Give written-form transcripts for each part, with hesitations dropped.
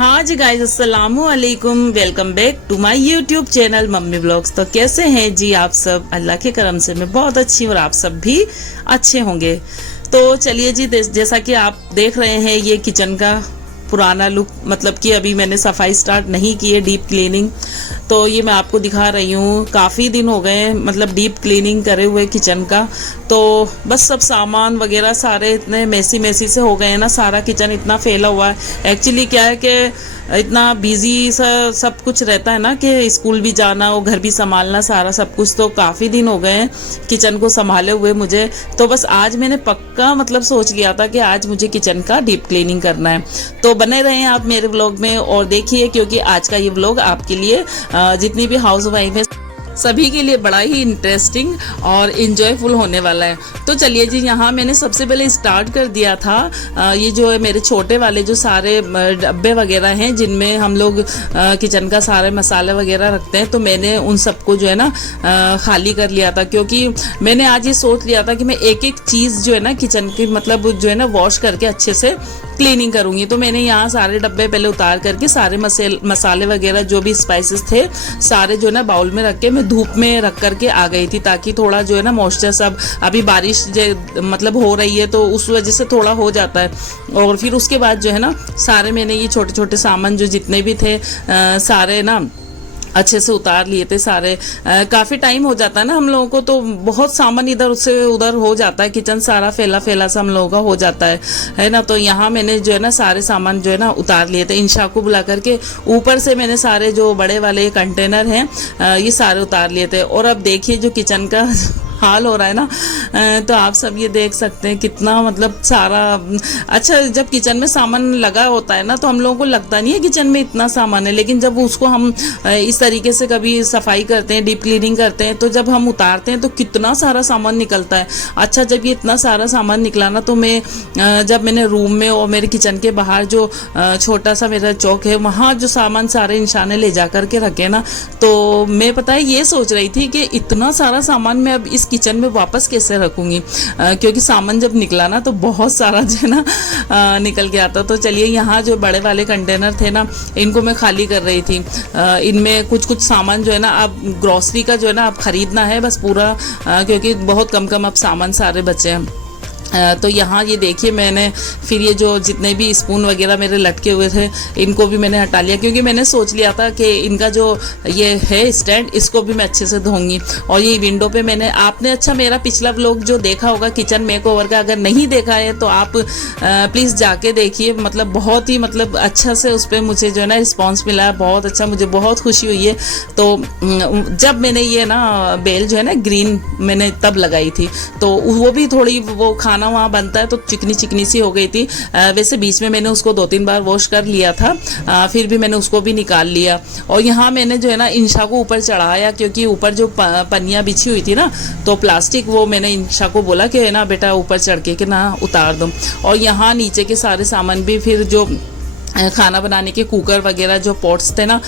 हाँ जी गाइस, अस्सलामु अलैकुम। Welcome back to my YouTube channel mummy blogs. तो कैसे हैं जी आप सब? अल्लाह के करम से मैं बहुत अच्छी हूँ और आप सब भी अच्छे होंगे। तो चलिए जी, जैसा कि आप देख रहे हैं ये किचन का पुराना लुक, मतलब कि अभी मैंने सफाई स्टार्ट नहीं की है, डीप क्लीनिंग। तो ये मैं आपको दिखा रही हूँ। काफ़ी दिन हो गए मतलब डीप क्लीनिंग करे हुए किचन का। तो बस सब सामान वगैरह सारे इतने मेसी से हो गए हैं ना, सारा किचन इतना फैला हुआ है। एक्चुअली क्या है कि इतना बिजी सा सब कुछ रहता है ना, कि स्कूल भी जाना और घर भी संभालना, सारा सब कुछ। तो काफ़ी दिन हो गए हैं किचन को संभाले हुए मुझे। तो बस आज मैंने पक्का मतलब सोच लिया था कि आज मुझे किचन का डीप क्लीनिंग करना है। तो बने रहें आप मेरे व्लॉग में और देखिए, क्योंकि आज का ये व्लॉग आपके लिए जितनी भी हाउस वाइफ है सभी के लिए बड़ा ही इंटरेस्टिंग और इंजॉयफुल होने वाला है। तो चलिए जी, यहाँ मैंने सबसे पहले स्टार्ट कर दिया था ये जो है मेरे छोटे वाले जो सारे डब्बे वगैरह हैं जिनमें हम लोग किचन का सारे मसाले वगैरह रखते हैं। तो मैंने उन सबको जो है ना खाली कर लिया था, क्योंकि मैंने आज ये सोच लिया था कि मैं एक एक चीज़ जो है ना किचन की मतलब जो है ना वॉश करके अच्छे से क्लीनिंग करूँगी। तो मैंने यहाँ सारे डब्बे पहले उतार करके सारे मसाले वगैरह जो भी स्पाइसेस थे सारे जो है ना बाउल में रख के मैं धूप में रख करके आ गई थी, ताकि थोड़ा जो है ना मॉइस्चर सब, अभी बारिश मतलब हो रही है तो उस वजह से थोड़ा हो जाता है। और फिर उसके बाद जो है ना सारे मैंने ये छोटे छोटे सामान जो जितने भी थे सारे ना अच्छे से उतार लिए थे सारे। काफ़ी टाइम हो जाता है ना हम लोगों को, तो बहुत सामान इधर से उधर हो जाता है, किचन सारा फैला सा हम लोगों का हो जाता है ना। तो यहाँ मैंने जो है ना सारे सामान जो है ना उतार लिए थे। इंशा को बुला करके ऊपर से मैंने सारे जो बड़े वाले कंटेनर हैं ये सारे उतार लिए थे। और अब देखिए जो किचन का हाल हो रहा है ना, तो आप सब ये देख सकते हैं कितना मतलब सारा। अच्छा, जब किचन में सामान लगा होता है ना तो हम लोगों को लगता नहीं है किचन में इतना सामान है, लेकिन जब उसको हम इस तरीके से कभी सफाई करते हैं, डीप क्लीनिंग करते हैं, तो जब हम उतारते हैं तो कितना सारा सामान निकलता है। अच्छा, जब ये इतना सारा सामान निकला ना, तो मैं जब मैंने रूम में और मेरे किचन के बाहर जो छोटा सा मेरा चौक है वहाँ जो सामान सारे इंशा ने ले जा करके रखे ना, तो मैं पता है ये सोच रही थी कि इतना सारा सामान मैं अब इस किचन में वापस कैसे रखूंगी, क्योंकि सामान जब निकला ना तो बहुत सारा जो है ना निकल गया था। तो चलिए, यहाँ जो बड़े वाले कंटेनर थे ना इनको मैं खाली कर रही थी। इनमें कुछ सामान जो है ना अब ग्रोसरी का जो है ना अब खरीदना है बस पूरा, क्योंकि बहुत कम अब सामान सारे बचे हैं। तो यहाँ ये देखिए, मैंने फिर ये जो जितने भी स्पून वगैरह मेरे लटके हुए थे इनको भी मैंने हटा लिया, क्योंकि मैंने सोच लिया था कि इनका जो ये है स्टैंड इसको भी मैं अच्छे से धोऊंगी। और ये विंडो पे मैंने, आपने अच्छा मेरा पिछला व्लॉग जो देखा होगा किचन मेकओवर का, अगर नहीं देखा है तो आप प्लीज़ जाके देखिए। मतलब बहुत ही मतलब अच्छा से उस पर मुझे जो है ना रिस्पॉन्स मिला है, बहुत अच्छा, मुझे बहुत खुशी हुई है। तो जब मैंने ये ना बेल जो है ना ग्रीन मैंने तब लगाई थी, तो वो भी थोड़ी वो खाना वहाँ बनता है तो चिकनी सी हो गई थी। वैसे बीच में मैंने उसको 2-3 बार वॉश कर लिया था, फिर भी मैंने उसको भी निकाल लिया। और यहाँ मैंने जो है ना इंशा को ऊपर चढ़ाया, क्योंकि ऊपर जो पन्नियाँ बिछी हुई थी ना तो प्लास्टिक, वो मैंने इंशा को बोला कि ना बेटा ऊपर चढ़ के ना उतार दो। और यहाँ नीचे के सारे सामान भी, फिर जो खाना बनाने के कुकर वगैरह जो पॉट्स थे ना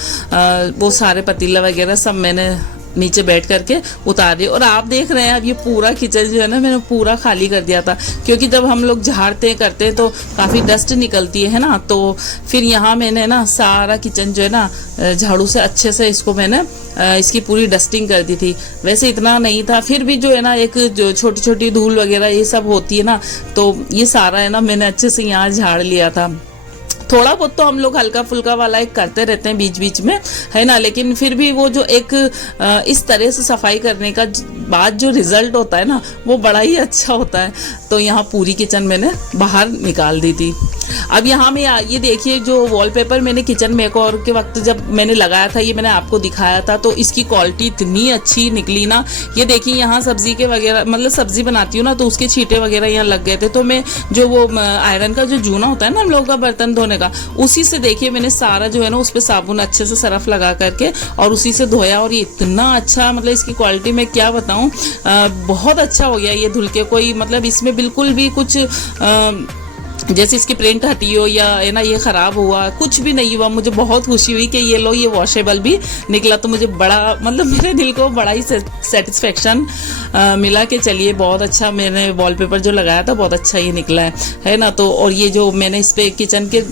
वो सारे पतीला वगैरह सब मैंने नीचे बैठ करके उतार दिए। और आप देख रहे हैं अब ये पूरा किचन जो है ना मैंने पूरा खाली कर दिया था, क्योंकि जब हम लोग झाड़ते करते हैं तो काफ़ी डस्ट निकलती है ना। तो फिर यहाँ मैंने ना सारा किचन जो है ना झाड़ू से अच्छे से इसको मैंने इसकी पूरी डस्टिंग कर दी थी। वैसे इतना नहीं था, फिर भी जो है ना एक जो छोटी छोटी धूल वगैरह ये सब होती है ना, तो ये सारा है ना मैंने अच्छे से यहाँ झाड़ लिया था। थोड़ा बहुत तो हम लोग हल्का फुल्का वाला एक करते रहते हैं बीच बीच में, है ना, लेकिन फिर भी वो जो एक इस तरह से सफाई करने का बाद जो रिजल्ट होता है ना वो बड़ा ही अच्छा होता है। तो यहाँ पूरी किचन मैंने बाहर निकाल दी थी। अब यहाँ में ये देखिए, जो वॉलपेपर मैंने किचन मेकओवर के वक्त जब मैंने लगाया था, ये मैंने आपको दिखाया था, तो इसकी क्वालिटी इतनी अच्छी निकली ना। ये देखिए, यहाँ सब्जी के वगैरह मतलब सब्जी बनाती हूँ ना तो उसके छींटे वगैरह यहाँ लग गए थे, तो मैं जो वो आयरन का जो जूना होता है ना हम लोगों का बर्तन धोने का, उसी से देखिए मैंने सारा जो है ना उस पर साबुन अच्छे से सरफ लगा करके और उसी से धोया। और ये इतना अच्छा, मतलब इसकी क्वालिटी मैं क्या बताऊँ, बहुत अच्छा हो गया ये धुल के। कोई मतलब इसमें बिल्कुल भी कुछ जैसे इसकी प्रिंट हटी हो या है ना ये ख़राब हुआ, कुछ भी नहीं हुआ। मुझे बहुत खुशी हुई कि ये लो, ये वॉशेबल भी निकला, तो मुझे बड़ा मतलब मेरे दिल को बड़ा ही सेटिस्फेक्शन मिला कि चलिए बहुत अच्छा, मैंने वॉलपेपर जो लगाया था बहुत अच्छा ये निकला है ना। तो और ये जो मैंने इस पर किचन के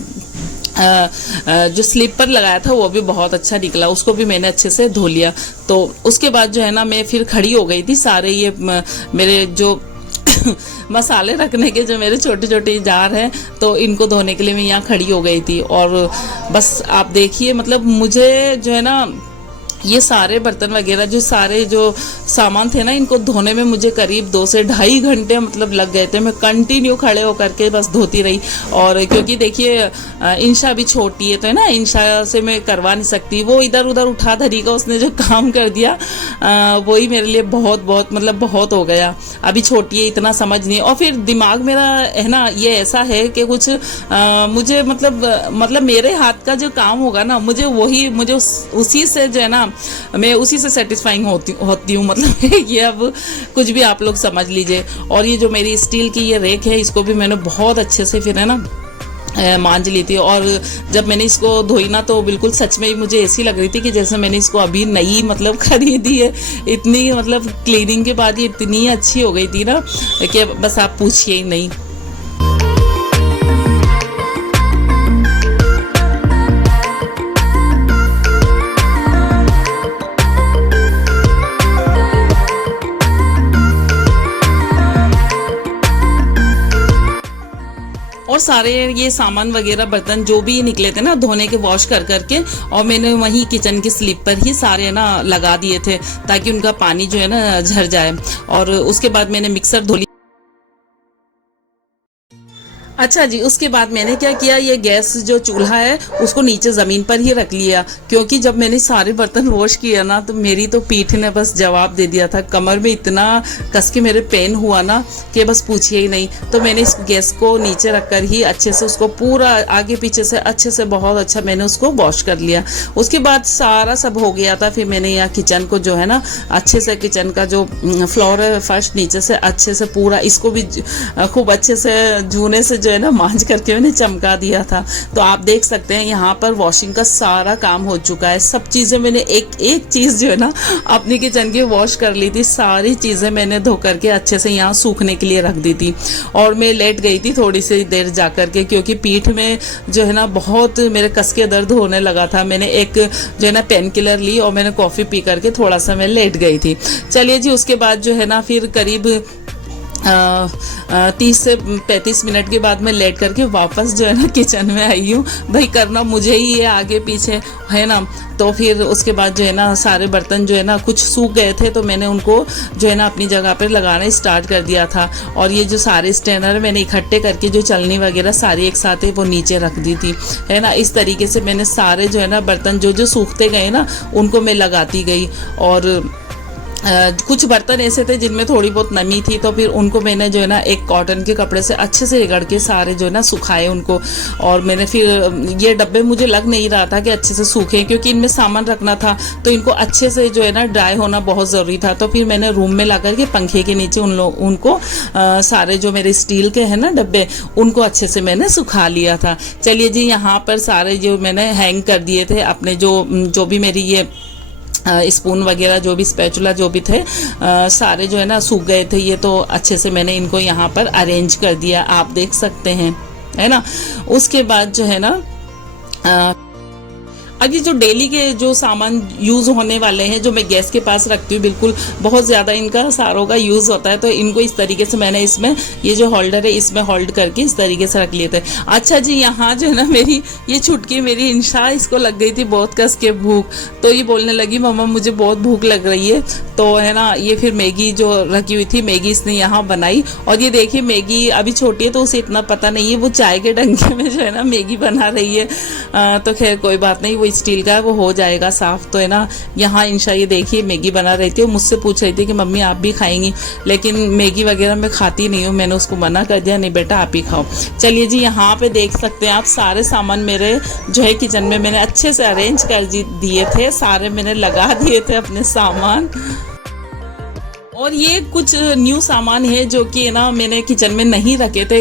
जो स्लीपर लगाया था वो भी बहुत अच्छा निकला, उसको भी मैंने अच्छे से धो लिया। तो उसके बाद जो है ना मैं फिर खड़ी हो गई थी, सारे ये मेरे जो मसाले रखने के जो मेरे छोटे छोटे जार हैं तो इनको धोने के लिए मैं यहाँ खड़ी हो गई थी। और बस आप देखिए, मतलब मुझे जो है ना ये सारे बर्तन वगैरह जो सारे जो सामान थे ना, इनको धोने में मुझे करीब 2 से ढाई घंटे मतलब लग गए थे। मैं कंटिन्यू खड़े होकर के बस धोती रही। और क्योंकि देखिए इंशा भी छोटी है तो है ना, इंशा से मैं करवा नहीं सकती, वो इधर उधर उठा धरी का उसने जो काम कर दिया वही मेरे लिए बहुत बहुत मतलब बहुत हो गया। अभी छोटी है, इतना समझ नहीं। और फिर दिमाग मेरा है ना ये ऐसा है कि कुछ मुझे मतलब मेरे हाथ का जो काम होगा ना, मुझे उसी से जो है ना मैं उसी से सेटिस्फाइंग होती हूँ। मतलब ये अब कुछ भी आप लोग समझ लीजिए। और ये जो मेरी स्टील की ये रेक है, इसको भी मैंने बहुत अच्छे से फिर है ना मांज ली थी। और जब मैंने इसको धोई ना तो बिल्कुल सच में ही मुझे ऐसी लग रही थी कि जैसे मैंने इसको अभी नई मतलब खरीदी है। इतनी मतलब क्लीनिंग के बाद ये इतनी अच्छी हो गई थी ना कि बस आप पूछिए ही नहीं। और सारे ये सामान वगैरह बर्तन जो भी निकले थे ना धोने के, वॉश कर करके, और मैंने वहीं किचन की स्लिप पर ही सारे ना लगा दिए थे ताकि उनका पानी जो है ना झड़ जाए। और उसके बाद मैंने मिक्सर धो लिया। अच्छा जी, उसके बाद मैंने क्या किया, ये गैस जो चूल्हा है उसको नीचे ज़मीन पर ही रख लिया, क्योंकि जब मैंने सारे बर्तन वॉश किया ना तो मेरी तो पीठ ने बस जवाब दे दिया था। कमर में इतना कस के मेरे पेन हुआ ना कि बस पूछिए ही नहीं। तो मैंने इस गैस को नीचे रखकर ही अच्छे से उसको पूरा आगे पीछे से अच्छे से बहुत अच्छा मैंने उसको वॉश कर लिया। उसके बाद सारा सब हो गया था। फिर मैंने यहाँ किचन को जो है ना अच्छे से, किचन का जो फ्लोर है फर्स्ट नीचे से अच्छे से पूरा इसको भी खूब अच्छे से जूने से है ना मांज करके मैंने चमका दिया था। तो आप देख सकते हैं यहाँ पर वॉशिंग का सारा काम हो चुका है। सब चीज़ें मैंने एक चीज़ जो है ना अपनी किचन की वॉश कर ली थी। सारी चीज़ें मैंने धो करके अच्छे से यहाँ सूखने के लिए रख दी थी। और मैं लेट गई थी थोड़ी सी देर जा करके, क्योंकि पीठ में जो है ना बहुत मेरे कस के दर्द होने लगा था। मैंने एक जो है ना पेन किलर ली और मैंने कॉफ़ी पी करके थोड़ा सा मैं लेट गई थी। चलिए जी, उसके बाद जो है ना फिर करीब 30 से 35 मिनट के बाद मैं लेट करके वापस जो है ना किचन में आई हूँ। भाई करना मुझे ही है आगे पीछे, है ना। तो फिर उसके बाद जो है ना सारे बर्तन जो है ना कुछ सूख गए थे तो मैंने उनको जो है ना अपनी जगह पर लगाना स्टार्ट कर दिया था। और ये जो सारे स्ट्रेनर मैंने इकट्ठे करके जो चलनी वगैरह सारी एक साथ है वो नीचे रख दी थी, है ना। इस तरीके से मैंने सारे जो है ना बर्तन जो सूखते गए ना उनको मैं लगाती गई। और कुछ बर्तन ऐसे थे जिनमें थोड़ी बहुत नमी थी, तो फिर उनको मैंने जो है ना एक कॉटन के कपड़े से अच्छे से रगड़ के सारे जो है ना सुखाए उनको। और मैंने फिर ये डब्बे मुझे लग नहीं रहा था कि अच्छे से सूखे, क्योंकि इनमें सामान रखना था तो इनको अच्छे से जो है ना ड्राई होना बहुत ज़रूरी था। तो फिर मैंने रूम में ला करके पंखे के नीचे उनको सारे जो मेरे स्टील के हैं ना डब्बे उनको अच्छे से मैंने सुखा लिया था। चलिए जी, यहाँ पर सारे जो मैंने हैंग कर दिए थे अपने जो भी मेरी ये स्पून वगैरह जो भी स्पैचुला जो भी थे सारे जो है ना सूख गए थे। ये तो अच्छे से मैंने इनको यहाँ पर अरेंज कर दिया, आप देख सकते हैं, है ना। उसके बाद जो है ना अब ये जो डेली के जो सामान यूज़ होने वाले हैं जो मैं गैस के पास रखती हूँ, बिल्कुल बहुत ज़्यादा इनका सारों का यूज़ होता है, तो इनको इस तरीके से मैंने इसमें ये जो होल्डर है इसमें होल्ड करके इस तरीके से रख लिए थे। अच्छा जी, यहाँ जो है ना मेरी ये छुटकी मेरी इंशा, इसको लग गई थी बहुत कस के भूख। तो ये बोलने लगी मम्मा मुझे बहुत भूख लग रही है। तो है ना ये फिर मैगी जो रखी हुई थी मैगी इसने यहाँ बनाई। और ये देखिए मैगी अभी छोटी है तो उसे इतना पता नहीं है, वो चाय के डंके में जो है ना मैगी बना रही है। तो खैर कोई बात नहीं, वो स्टील का है वो हो जाएगा साफ। तो है ना यहाँ इंशा ये देखिए मैगी बना रही थी, वो मुझसे पूछ रही थी कि मम्मी आप भी खाएंगी, लेकिन मैगी वगैरह मैं खाती नहीं हूँ। मैंने उसको मना कर दिया, नहीं बेटा आप ही खाओ। चलिए जी, यहाँ पे देख सकते हैं आप सारे सामान मेरे जो है किचन में मैंने अच्छे से अरेंज कर दिए थे, सारे मैंने लगा दिए थे अपने सामान। और ये कुछ न्यू सामान है जो कि ना मैंने किचन में नहीं रखे थे,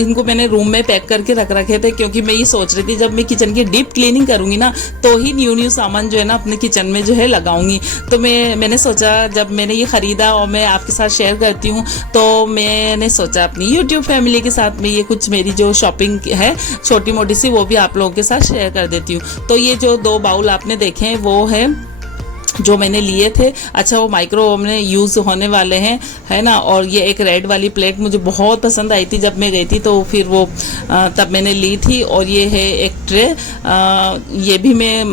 इनको मैंने रूम में पैक करके रख रखे थे, क्योंकि मैं ये सोच रही थी जब मैं किचन की डीप क्लीनिंग करूंगी ना तो ही न्यू सामान जो है ना अपने किचन में जो है लगाऊंगी। तो मैंने सोचा जब मैंने ये खरीदा और मैं आपके साथ शेयर करती हूँ, तो मैंने सोचा अपनी यूट्यूब फैमिली के साथ में ये कुछ मेरी जो शॉपिंग है छोटी मोटी सी वो भी आप लोगों के साथ शेयर कर देती हूँ। तो ये जो 2 बाउल आपने देखे हैं वो है जो मैंने लिए थे। अच्छा, वो माइक्रो ओवन में यूज़ होने वाले हैं, है ना। और ये एक रेड वाली प्लेट मुझे बहुत पसंद आई थी जब मैं गई थी, तो फिर वो तब मैंने ली थी। और ये है एक ट्रे, ये भी मैं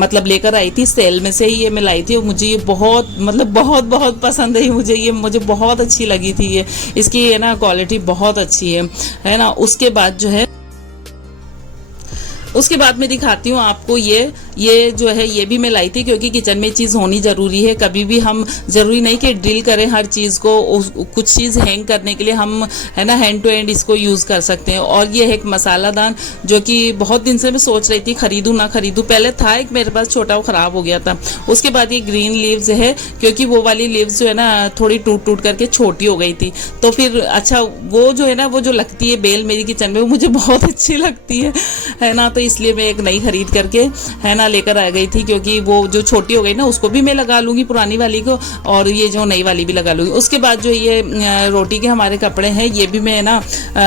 मतलब लेकर आई थी, सेल में से ही ये मैं लाई थी और मुझे ये बहुत मतलब बहुत बहुत पसंद है मुझे, ये मुझे बहुत अच्छी लगी थी। ये इसकी है ना क्वालिटी बहुत अच्छी है ना। उसके बाद मैं दिखाती हूँ आपको ये जो है ये भी मैं लाई थी, क्योंकि किचन में चीज़ होनी ज़रूरी है। कभी भी हम ज़रूरी नहीं कि ड्रिल करें हर चीज़ को, कुछ चीज़ हैंग करने के लिए हम है ना हैंड टू हैंड इसको यूज़ कर सकते हैं। और ये है एक मसाला दान जो कि बहुत दिन से मैं सोच रही थी खरीदूँ ना खरीदूँ। पहले था एक मेरे पास छोटा, वो ख़राब हो गया था। उसके बाद ये ग्रीन लीव्स है, क्योंकि वो वाली लीव्स जो है ना थोड़ी टूट करके छोटी हो गई थी। तो फिर अच्छा वो जो है ना वो जो लगती है बेल मेरी किचन में वो मुझे बहुत अच्छी लगती है ना। तो इसलिए मैं एक नई खरीद करके है ना लेकर आ गई थी, क्योंकि वो जो छोटी हो गई ना उसको भी मैं लगा लूँगी पुरानी वाली को, और ये जो नई वाली भी लगा लूँगी। उसके बाद जो ये रोटी के हमारे कपड़े हैं ये भी मैं ना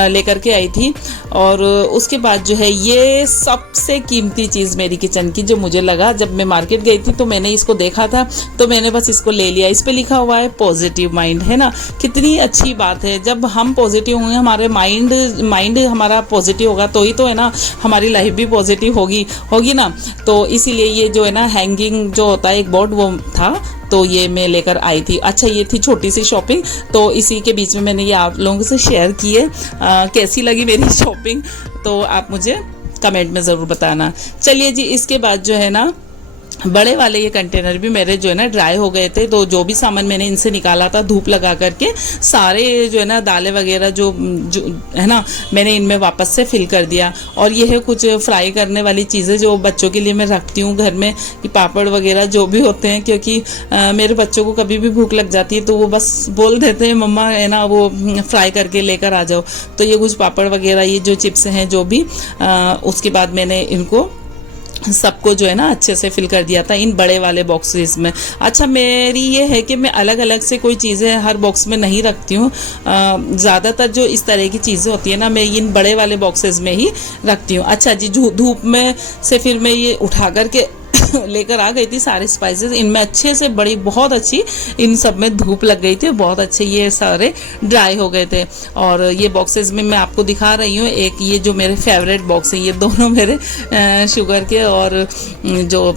लेकर के आई थी। और उसके बाद जो है ये सबसे कीमती चीज़ मेरी किचन की जो मुझे लगा, जब मैं मार्केट गई थी तो मैंने इसको देखा था तो मैंने बस इसको ले लिया। इस पर लिखा हुआ है पॉजिटिव माइंड, है ना। कितनी अच्छी बात है, जब हम पॉजिटिव होंगे, हमारे माइंड हमारा पॉजिटिव होगा तो ही तो है ना हमारी लाइफ भी पॉजिटिव होगी ना। तो इसीलिए ये जो है ना हैंगिंग जो होता है एक बोर्ड वो था, तो ये मैं लेकर आई थी। अच्छा, ये थी छोटी सी शॉपिंग, तो इसी के बीच में मैंने ये आप लोगों से शेयर की है। कैसी लगी मेरी शॉपिंग तो आप मुझे कमेंट में ज़रूर बताना। चलिए जी, इसके बाद जो है ना बड़े वाले ये कंटेनर भी मेरे जो है ना ड्राई हो गए थे, तो जो भी सामान मैंने इनसे निकाला था धूप लगा करके सारे जो है ना दालें वगैरह जो है ना मैंने इनमें वापस से फिल कर दिया। और ये है कुछ फ्राई करने वाली चीज़ें जो बच्चों के लिए मैं रखती हूँ घर में, कि पापड़ वगैरह जो भी होते हैं, क्योंकि मेरे बच्चों को कभी भी भूख लग जाती है तो वो बस बोल देते हैं मम्मा है ना वो फ्राई करके लेकर आ जाओ। तो ये कुछ पापड़ वगैरह ये जो चिप्स हैं जो भी उसके बाद मैंने इनको सबको जो है ना अच्छे से फिल कर दिया था इन बड़े वाले बॉक्सेस में। अच्छा, मेरी ये है कि मैं अलग अलग से कोई चीज़ें हर बॉक्स में नहीं रखती हूँ। ज़्यादातर जो इस तरह की चीज़ें होती है ना मैं इन बड़े वाले बॉक्सेस में ही रखती हूँ। अच्छा जी, धूप में से फिर मैं ये उठा करके लेकर आ गई थी सारे स्पाइसेस। इनमें अच्छे से बड़ी बहुत अच्छी इन सब में धूप लग गई थी, बहुत अच्छे ये सारे ड्राई हो गए थे। और ये बॉक्सेस में मैं आपको दिखा रही हूँ, एक ये जो मेरे फेवरेट बॉक्स हैं ये दोनों मेरे शुगर के और जो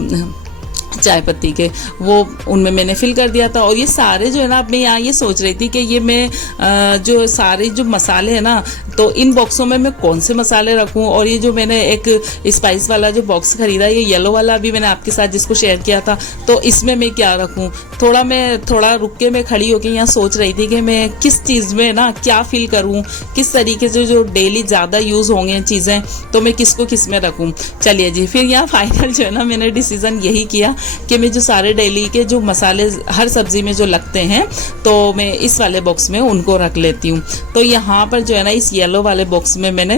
चाय पत्ती के, वो उनमें मैंने फिल कर दिया था। और ये सारे जो है ना अब मैं यहाँ ये सोच रही थी कि ये मैं जो सारे जो मसाले हैं ना तो इन बॉक्सों में मैं कौन से मसाले रखूँ। और ये जो मैंने एक स्पाइस वाला जो बॉक्स खरीदा, ये येलो वाला भी मैंने आपके साथ जिसको शेयर किया था, तो इसमें मैं क्या रखूँ। थोड़ा रुक के मैं खड़ी होकर यहाँ सोच रही थी कि मैं किस चीज़ में ना क्या फिल करूँ, किस तरीके से जो डेली ज़्यादा यूज़ होंगे चीज़ें तो मैं किसको किस में रखूँ। चलिए जी, फिर यहाँ फाइनल जो है ना मैंने डिसीज़न यही किया कि मैं जो सारे डेली के जो मसाले हर सब्ज़ी में जो लगते हैं तो मैं इस वाले बॉक्स में उनको रख लेती हूँ। तो यहाँ पर जो है ना इस येलो वाले बॉक्स में मैंने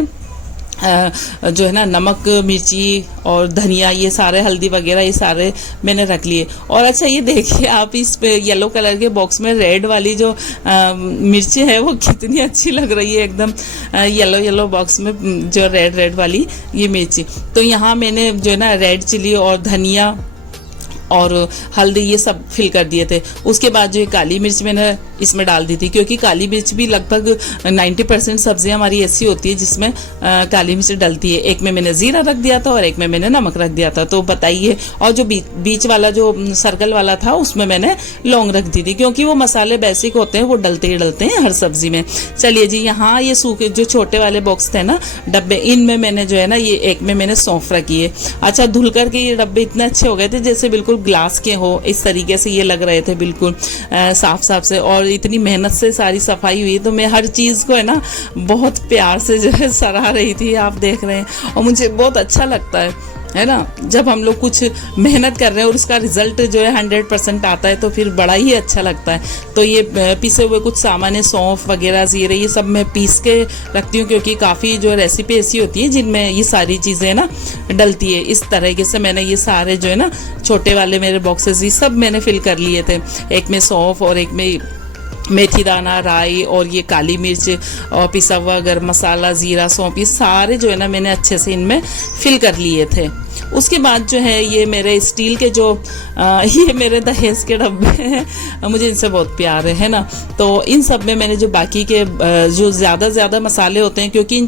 जो है ना नमक, मिर्ची और धनिया, ये सारे हल्दी वगैरह ये सारे मैंने रख लिए। और अच्छा ये देखिए आप इस पे येलो कलर के बॉक्स में रेड वाली जो मिर्ची है वो कितनी अच्छी लग रही है, एकदम येलो बॉक्स में जो रेड वाली ये मिर्ची। तो यहाँ मैंने जो है ना रेड चिली और धनिया और हल्दी ये सब फिल कर दिए थे। उसके बाद जो ये काली मिर्च मैंने इसमें डाल दी थी, क्योंकि काली मिर्च भी लगभग 90% सब्जियां हमारी ऐसी होती है जिसमें काली मिर्च डलती है। एक में मैंने जीरा रख दिया था और एक में मैंने नमक रख दिया था, तो बताइए। और जो बीच वाला जो सर्कल वाला था उसमें मैंने लौंग रख दी थी, क्योंकि वो मसाले बेसिक होते हैं, वो डलते ही डलते हैं हर सब्जी में। चलिए जी, यहाँ ये सूखे जो छोटे वाले बॉक्स थे ना डब्बे, इनमें मैंने जो है ना ये एक में मैंने सौंफ रखी है। अच्छा, धुल करके ये डब्बे इतने अच्छे हो गए थे जैसे बिल्कुल ग्लास के हो, इस तरीके से ये लग रहे थे बिल्कुल साफ से। और इतनी मेहनत से सारी सफाई हुई, तो मैं हर चीज़ को है ना बहुत प्यार से जो है सराह रही थी, आप देख रहे हैं। और मुझे बहुत अच्छा लगता है ना। जब हम लोग कुछ मेहनत कर रहे हैं और उसका रिजल्ट जो है 100% आता है तो फिर बड़ा ही अच्छा लगता है। तो ये पिसे हुए कुछ सामान है, सौंफ वगैरह, जीरे, ये सब मैं पीस के रखती हूँ क्योंकि काफ़ी जो रेसिपी ऐसी होती है जिनमें ये सारी चीज़ें ना डलती है। इस तरीके से मैंने ये सारे जो है ना छोटे वाले मेरे बॉक्सेस ये सब मैंने फिल कर लिए थे। एक में सौंफ और एक में मेथी दाना, राई और ये काली मिर्च और पिसा हुआ गरम मसाला, ज़ीरा, सौंफ, ये सारे जो है ना मैंने अच्छे से इनमें फिल कर लिए थे। उसके बाद जो है ये मेरे स्टील के जो ये मेरे दहेज के डब्बे हैं, मुझे इनसे बहुत प्यार है ना। तो इन सब में मैंने जो बाकी के जो ज़्यादा मसाले होते हैं, क्योंकि इन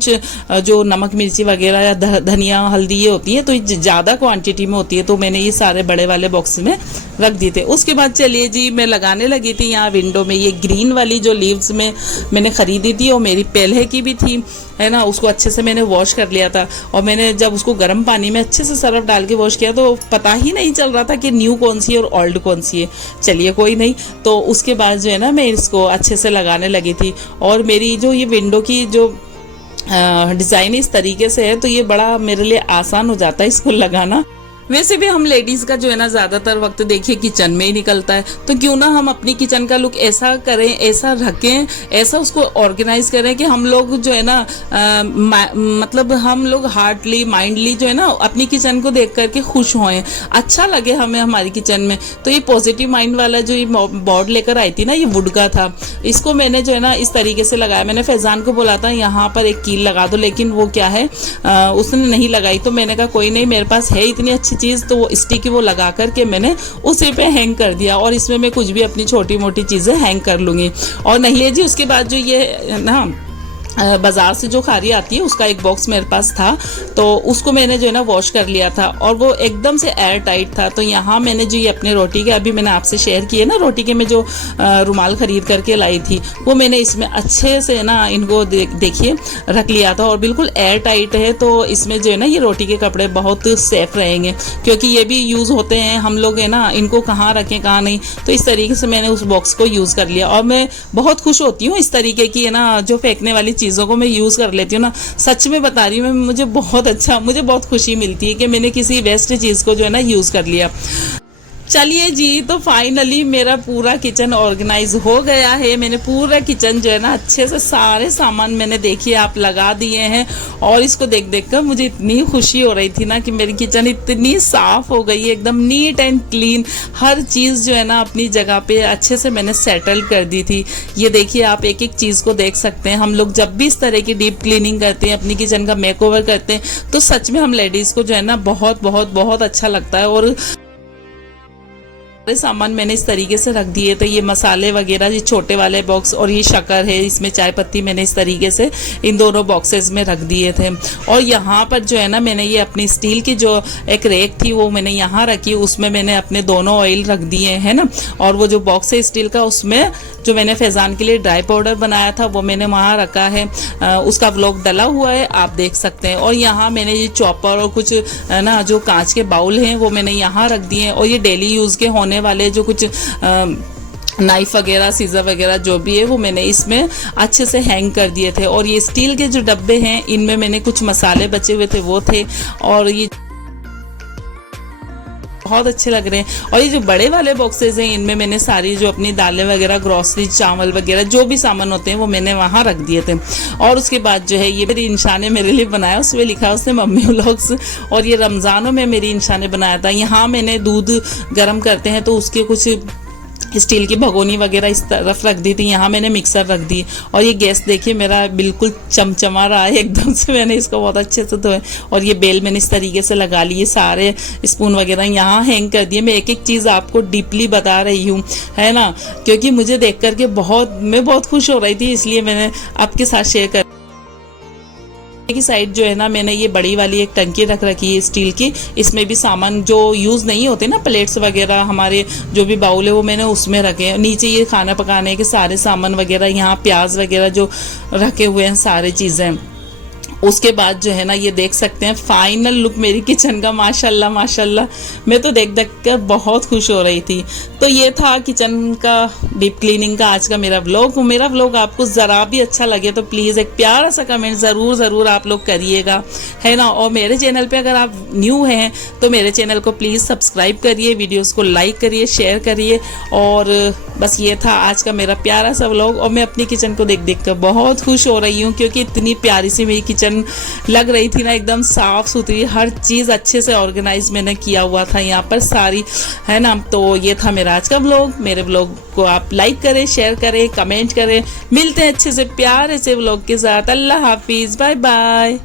जो नमक मिर्ची वगैरह या धनिया हल्दी ये होती है तो ज़्यादा क्वांटिटी में होती है, तो मैंने ये सारे बड़े वाले बॉक्स में रख दिए थे। उसके बाद चलिए जी मैं लगाने लगी थी यहाँ विंडो में ये ग्रीन वाली जो लीव्स में मैंने ख़रीदी थी और मेरी पहले की भी थी, है ना। उसको अच्छे से मैंने वॉश कर लिया था और मैंने जब उसको गर्म पानी में अच्छे से सर्फ डाल के वॉश किया तो पता ही नहीं चल रहा था कि न्यू कौन सी है और ओल्ड कौन सी है। चलिए कोई नहीं। तो उसके बाद जो है ना मैं इसको अच्छे से लगाने लगी थी और मेरी जो ये विंडो की जो डिज़ाइन इस तरीके से है तो ये बड़ा मेरे लिए आसान हो जाता है इसको लगाना। वैसे भी हम लेडीज़ का जो है ना ज़्यादातर वक्त देखिए किचन में ही निकलता है, तो क्यों ना हम अपनी किचन का लुक ऐसा करें, ऐसा रखें, ऐसा उसको ऑर्गेनाइज करें कि हम लोग जो है ना मतलब हम लोग हार्टली माइंडली जो है ना अपनी किचन को देख करके खुश होएं, अच्छा लगे हमें हमारी किचन में। तो ये पॉजिटिव माइंड वाला जो ये बोर्ड लेकर आई थी ना, ये वुड का था, इसको मैंने जो है ना इस तरीके से लगाया। मैंने फैजान को बोला था यहाँ पर एक कील लगा दो, लेकिन वो क्या है उसने नहीं लगाई। तो मैंने कहा कोई नहीं, मेरे पास है इतनी अच्छी चीज़, तो वो स्टिक वो लगा करके मैंने उसी पे हैंग कर दिया और इसमें मैं कुछ भी अपनी छोटी मोटी चीज़ें हैंग कर लूँगी। और नहीं है जी, उसके बाद जो ये ना बाज़ार से जो खारी आती है उसका एक बॉक्स मेरे पास था, तो उसको मैंने जो है ना वॉश कर लिया था और वो एकदम से एयर टाइट था। तो यहाँ मैंने जो ये अपने रोटी के अभी मैंने आपसे शेयर किए ना, रोटी के मैं जो रुमाल ख़रीद करके लाई थी वो मैंने इसमें अच्छे से ना इनको देखिए रख लिया था और बिल्कुल एयर टाइट है। तो इसमें जो है ना ये रोटी के कपड़े बहुत सेफ रहेंगे क्योंकि ये भी यूज़ होते हैं, हम लोग है ना इनको कहाँ रखें कहाँ नहीं। तो इस तरीके से मैंने उस बॉक्स को यूज़ कर लिया और मैं बहुत खुश होती हूँ इस तरीके की है ना जो फेंकने वाली चीज़ों को मैं यूज़ कर लेती हूँ ना। सच में बता रही हूँ मैं, मुझे बहुत खुशी मिलती है कि मैंने किसी वेस्ट चीज़ को जो है ना यूज़ कर लिया। चलिए जी, तो फाइनली मेरा पूरा किचन ऑर्गेनाइज हो गया है। मैंने पूरा किचन जो है ना अच्छे से सारे सामान मैंने देखिए आप लगा दिए हैं और इसको देख कर मुझे इतनी खुशी हो रही थी ना कि मेरी किचन इतनी साफ़ हो गई है, एकदम नीट एंड क्लीन। हर चीज़ जो है ना अपनी जगह पे अच्छे से मैंने सेटल कर दी थी। ये देखिए आप एक एक चीज़ को देख सकते हैं। हम लोग जब भी इस तरह की डीप क्लीनिंग करते हैं, अपनी किचन का मेकओवर करते हैं, तो सच में हम लेडीज़ को जो है ना बहुत अच्छा लगता है। और सामान मैंने इस तरीके से रख दिए थे, ये मसाले वगैरह, ये छोटे वाले बॉक्स और ये शक्कर है, इसमें चाय पत्ती मैंने इस तरीके से इन दोनों बॉक्सेस में रख दिए थे। और यहाँ पर जो है ना मैंने ये अपनी स्टील की जो एक रेक थी वो मैंने यहाँ रखी, उसमें मैंने अपने दोनों ऑयल रख दिए हैं ना। और वो जो बॉक्स है स्टील का उसमें जो मैंने फैजान के लिए ड्राई पाउडर बनाया था वो मैंने वहाँ रखा है, उसका व्लॉग डला हुआ है, आप देख सकते हैं। और यहाँ मैंने ये चॉपर और कुछ ना जो कांच के बाउल हैं वो मैंने यहाँ रख दिए हैं। और ये डेली यूज़ के होने वाले जो कुछ नाइफ वगैरह, सीजर वगैरह जो भी है वो मैंने इसमें अच्छे से हैंग कर दिए थे। और ये स्टील के जो डब्बे हैं इनमें मैंने कुछ मसाले बचे हुए थे वो थे और ये बहुत अच्छे लग रहे हैं। और ये जो बड़े वाले बॉक्सेस हैं इनमें मैंने सारी जो अपनी दालें वगैरह, ग्रॉसरी, चावल वगैरह जो भी सामान होते हैं वो मैंने वहाँ रख दिए थे। और उसके बाद जो है ये मेरी इंशा ने मेरे लिए बनाया, उसमें लिखा उसने मम्मी व्लॉग्स, और ये रमज़ानों में मेरी इंशा ने बनाया था। यहाँ मैंने दूध गर्म करते हैं तो उसके कुछ स्टील की भगोनी वगैरह इस तरफ रख दी थी, यहाँ मैंने मिक्सर रख दी। और ये गैस देखिए मेरा बिल्कुल चमचमा रहा है एकदम से, मैंने इसको बहुत अच्छे से धोए। और ये बेल मैंने इस तरीके से लगा लिए, सारे स्पून वगैरह यहाँ हैंग कर दिए। मैं एक एक चीज़ आपको डीपली बता रही हूँ, है ना, क्योंकि मुझे देख करके मैं बहुत खुश हो रही थी, इसलिए मैंने आपके साथ शेयर कर। की साइड जो है ना मैंने ये बड़ी वाली एक टंकी रख रखी है स्टील की, इसमें भी सामान जो यूज़ नहीं होते ना, प्लेट्स वगैरह, हमारे जो भी बाउल है वो मैंने उसमें रखे हैं। नीचे ये खाना पकाने के सारे सामान वगैरह, यहाँ प्याज वगैरह जो रखे हुए हैं सारी चीज़ें। उसके बाद जो है ना ये देख सकते हैं फाइनल लुक मेरी किचन का, माशाल्लाह माशाल्लाह। मैं तो देख देख कर बहुत खुश हो रही थी। तो ये था किचन का डीप क्लीनिंग का आज का मेरा व्लॉग। मेरा व्लॉग आपको ज़रा भी अच्छा लगे तो प्लीज़ एक प्यारा सा कमेंट ज़रूर आप लोग करिएगा, है ना। और मेरे चैनल पे अगर आप न्यू हैं तो मेरे चैनल को प्लीज़ सब्सक्राइब करिए, वीडियोज़ को लाइक करिए, शेयर करिए। और बस ये था आज का मेरा प्यारा सा व्लॉग। और मैं अपनी किचन को देख देख कर बहुत खुश हो रही हूँ, क्योंकि इतनी प्यारी सी मेरी किचन लग रही थी ना, एकदम साफ सुथरी, हर चीज़ अच्छे से ऑर्गेनाइज मैंने किया हुआ था यहाँ पर सारी, है ना। तो ये था मेरा आज का व्लॉग। मेरे व्लॉग को आप लाइक करें, शेयर करें, कमेंट करें। मिलते हैं अच्छे से प्यारे से व्लॉग के साथ। अल्लाह हाफिज़, बाय बाय।